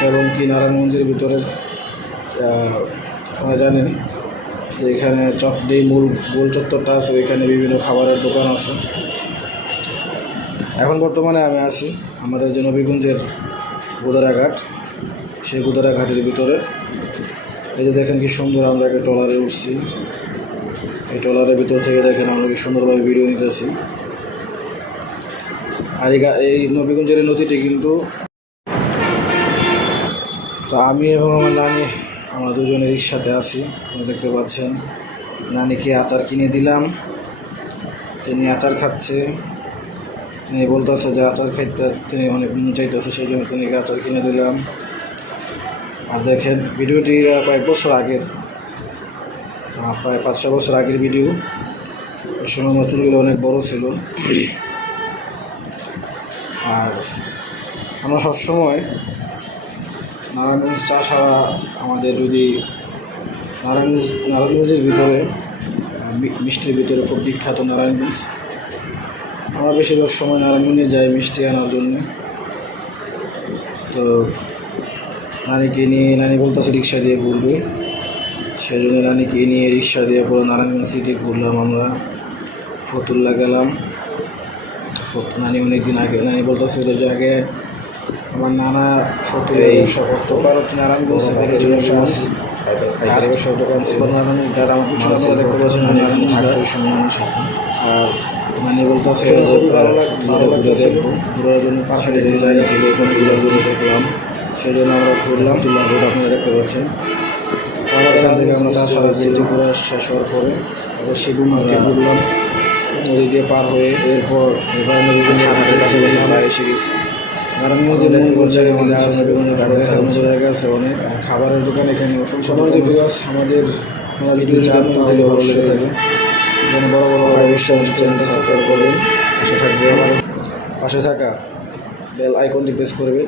আছে এবং কি নারায়ণগঞ্জের ভিতরে আপনারা জানেন যে এখানে চকডি মূল গোল চত্বরটা আছে, এখানে বিভিন্ন খাবারের দোকান আছে। এখন বর্তমানে আমি আছি আমাদের যে নবীগঞ্জের গুদারাঘাট, সেই গুদারাঘাটের ভিতরে। এই যে দেখেন কি সুন্দর আমরা একটা ট্রলারে উঠছি, এই ট্রলারের ভিতর থেকে দেখেন আমরা কি সুন্দরভাবে ভিডিও নিতেছি। আর এই নবীগঞ্জের নদীটি কিন্তু, তো আমি এবং আমার নানি আমরা দুজনে রিক্সাতে আছি, দেখতে পাচ্ছেন। নানিকে আচার কিনে দিলাম, তিনি আচার খাচ্ছে। তিনি বলতেছে যে আচার খাইতে তিনি অনেক মন চাইতেছে, সেই জন্য তিনি আচার কিনে দিলাম। আর দেখেন ভিডিওটি কয়েক বছর আগের, প্রায় 5-6 বছর আগের ভিডিও। ওই সময় আমার চুলগুলো অনেক বড় ছিল। আর আমরা সবসময় নারায়ণগঞ্জ চা ছাড়া আমাদের যদি নারায়ণগঞ্জের ভিতরে মিষ্টির ভিতরে খুব বিখ্যাত নারায়ণগঞ্জ, আমরা বেশিরভাগ সময় নারায়ণগঞ্জে যাই মিষ্টি আনার জন্য। তো নানিকে নিয়ে, নানি বলতেছে রিক্সা দিয়ে ঘুরবে, সেই জন্য নানিকে নিয়ে রিক্সা দিয়ে পুরো নারায়ণগঞ্জ সিটি ঘুরলাম। আমরা ফতুল্লা গেলাম। নানি অনেকদিন আগে, নানি বলতেছিল যে আগে আমার নানা ফতুল্লা ব্যবসা করতো, নারায়ণগঞ্জ ব্যবসার দোকান ছিল। নারায়ণগঞ্জ গাড়ি আমার পিছনে আপনারা দেখতে পাচ্ছেন, নানি এখানে থাকতো ওই সময় নানির সাথে। আর নানি বলতেছে খুবই ভালো লাগতেছিল, ঘোরার জন্য পাশে জায়গা ছিল, এখানে ঘুরে দেখলাম। সেই জন্য আমরা ঘুরলাম তুল্লা রোড, আপনারা দেখতে পাচ্ছেন। আমার এখান থেকে আমরা চাষারা সিটি ঘুরে শেষ হওয়ার পরে আবার শিবু মার্কেট ঘুরলাম, নদী দিয়ে পার হয়ে। এরপর এবার নবীগঞ্জের ঘাটের কাছাকাছি আমরা এসে গেছি। নারায়ণগঞ্জে দেখতে পাচ্ছেন আমাদের নবীগঞ্জের ঘাটে দেখার মতো জায়গা আছে অনেক, আর খাবারের দোকান এখানে অসংখ্য বিকজ আমাদের ভিডিও জানতে হলে ভালো লেগে থাকে। এখানে বড় বড় 5 স্টার রেস্টুরেন্ট সাবস্ক্রাইব করবেন, পাশে থাকবে আমার পাশে থাকা বেল আইকনটি প্রেস করবেন,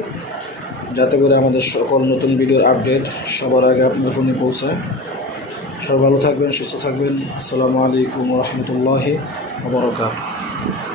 যাতে করে আমাদের সকল নতুন ভিডিওর আপডেট সবার আগে আপনার ফোনে পৌঁছায়। সবাই ভালো থাকবেন, সুস্থ থাকবেন। আসসালামু আলাইকুম ওয়া রাহমাতুল্লাহি ওয়া বারাকাতুহু।